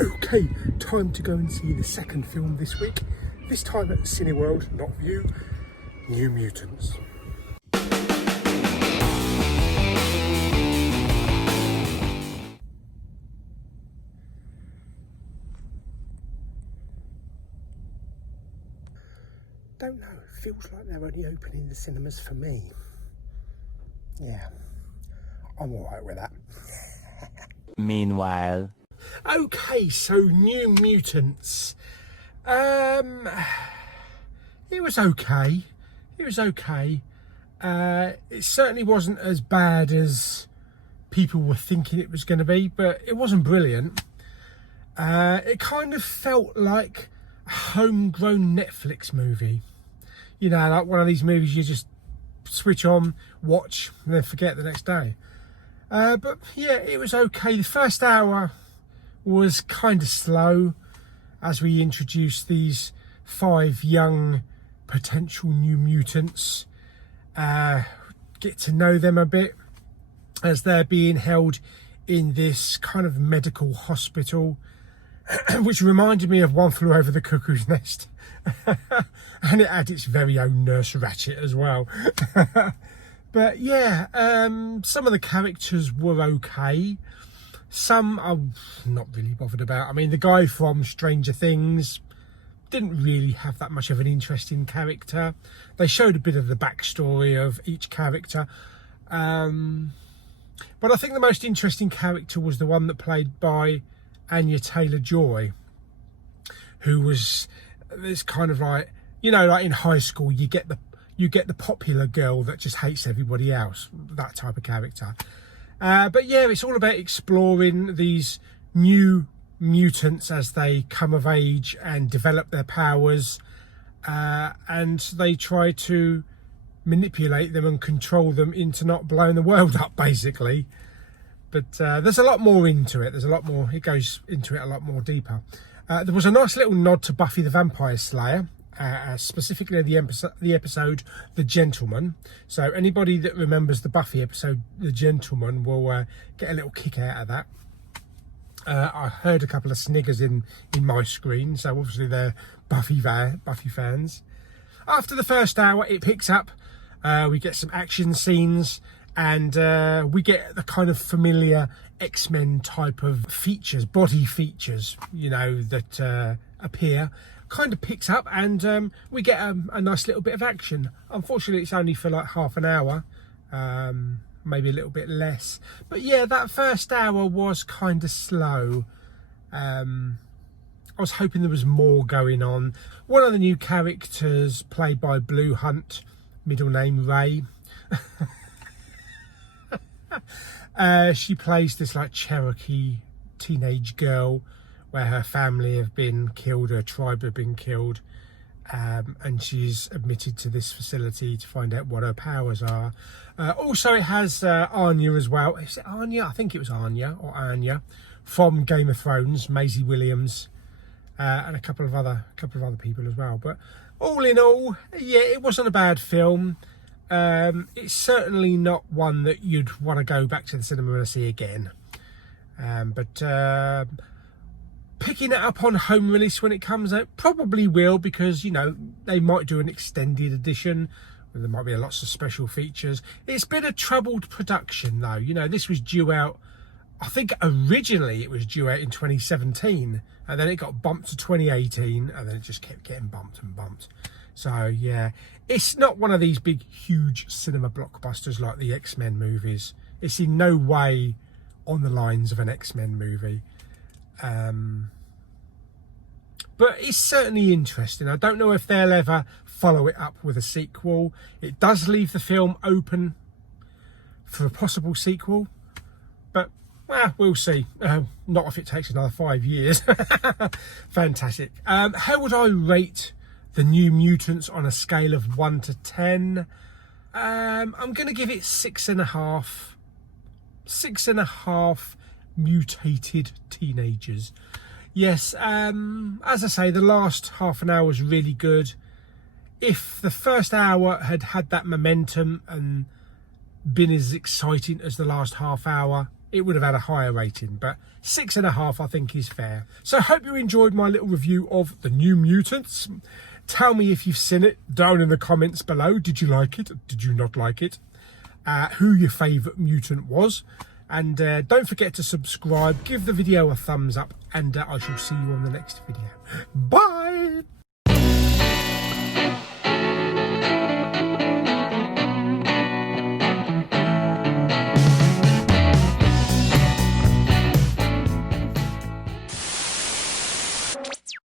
Okay, time to go and see the second film this week. This time at Cineworld, not View, New Mutants. Don't know, feels like they're only opening the cinemas for me. Yeah, I'm alright with that. Meanwhile. Okay, so New Mutants. It was okay. It was okay. It certainly wasn't as bad as people were thinking it was going to be, but it wasn't brilliant. It kind of felt like a homegrown Netflix movie. You know, like one of these movies you just switch on, watch, and then forget the next day. But yeah, it was okay. The first hour was kind of slow as we introduced these 5 young potential New Mutants. Get to know them a bit as they're being held in this kind of medical hospital, which reminded me of One Flew Over the Cuckoo's Nest. And it had its very own Nurse Ratched as well. But yeah, some of the characters were okay. Some I'm not really bothered about. I mean, the guy from Stranger Things didn't really have that much of an interesting character. They showed a bit of the backstory of each character. But I think the most interesting character was the one that played by Anya Taylor-Joy, who was this kind of like, you know, like in high school you get the popular girl that just hates everybody else, that type of character. But yeah, it's all about exploring these new mutants as they come of age and develop their powers, and they try to manipulate them and control them into not blowing the world up, basically. But there's a lot more into it. There's a lot more. It goes into it a lot more deeper. There was a nice little nod to Buffy the Vampire Slayer, specifically the episode The Gentleman. So anybody that remembers the Buffy episode The Gentleman will get a little kick out of that. I heard a couple of sniggers in my screen, so obviously they're Buffy fans. After the first hour, it picks up. We get some action scenes, and we get the kind of familiar X-Men type of features, body features, you know, that appear. Kind of picks up, and we get a nice little bit of action. Unfortunately, it's only for like half an hour, maybe a little bit less. But yeah, that first hour was kind of slow. I was hoping there was more going on. One of the new characters, played by Blue Hunt, middle name Ray. She plays this like Cherokee teenage girl where her family have been killed, her tribe have been killed, and she's admitted to this facility to find out what her powers are. Also, it has Anya as well. Is it Anya? I think it was Anya or Anya from Game of Thrones, Maisie Williams, and a couple of other people as well. But all in all, yeah, it wasn't a bad film. It's certainly not one that you'd want to go back to the cinema and see again. But picking it up on home release when it comes out, probably will, because, you know, they might do an extended edition. There might be lots of special features. It's been a troubled production, though. You know, this was due out, I think originally it was due out in 2017, and then it got bumped to 2018, and then it just kept getting bumped and bumped. So yeah, it's not one of these big, huge cinema blockbusters like the X-Men movies. It's in no way on the lines of an X-Men movie. But it's certainly interesting. I don't know if they'll ever follow it up with a sequel. It does leave the film open for a possible sequel, but well, we'll see. Not if it takes another 5 years. Fantastic. How would I rate the New Mutants on a scale of 1 to 10? I'm going to give it 6.5. 6.5 mutated teenagers. Yes, as I say, the last half an hour was really good. If the first hour had that momentum and been as exciting as the last half hour, it would have had a higher rating, but 6.5 I think is fair. So I hope you enjoyed my little review of the New Mutants. Tell me if you've seen it down in the comments below. Did you like it? Did you not like it? Who your favourite mutant was? And don't forget to subscribe, give the video a thumbs up, and I shall see you on the next video. Bye!